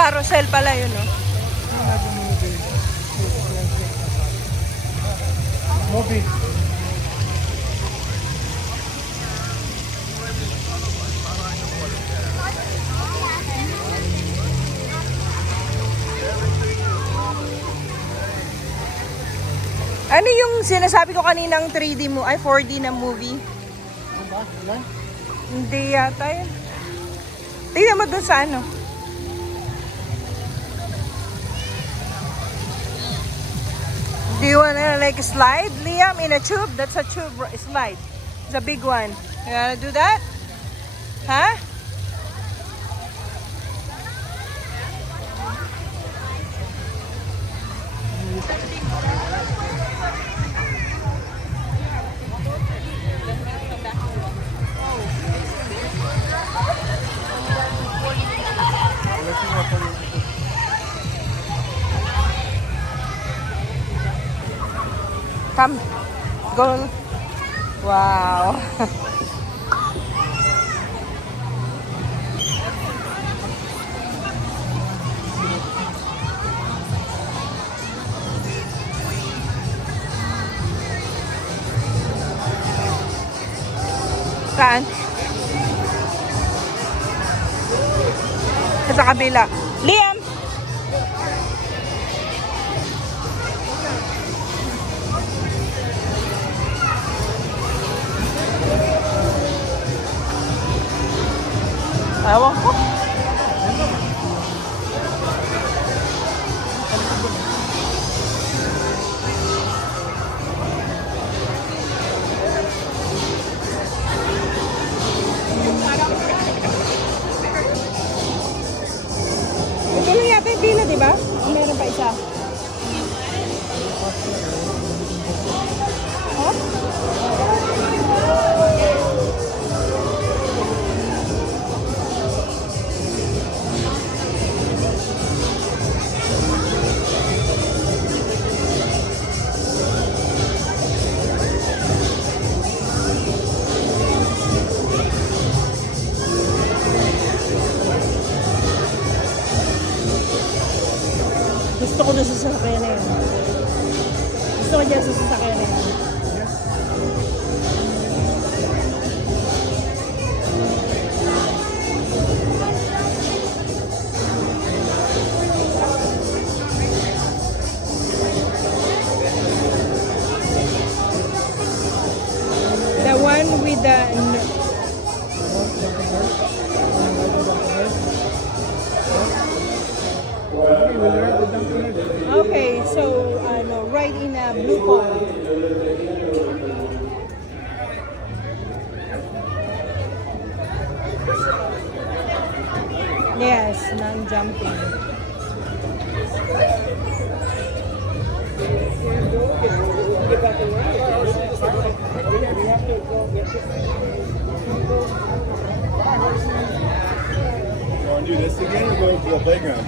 carousel pala yun, no? Movie. Ano yung sinasabi ko kaninang 3D mo, ay 4D na movie? Ano ba? Ilan? Hindi yata yun. Tingnan mo dun sa ano. Do you wanna like slide, Liam, in a tube? That's a tube slide. It's a big one. You wanna do that? Huh? Come. Go. Wow. Saan? Sa kabila. Liam! Ewan ko. Ito lang yata yung pila, di ba? Meron pa isa. Huh? Gusto ko doon sa sasakyan na yun. Gusto ko dyan sa sasakyan na yun. The one with the... Okay, so right in a blue pole. Yes, non-jumping. Want to do this again or go to the playground?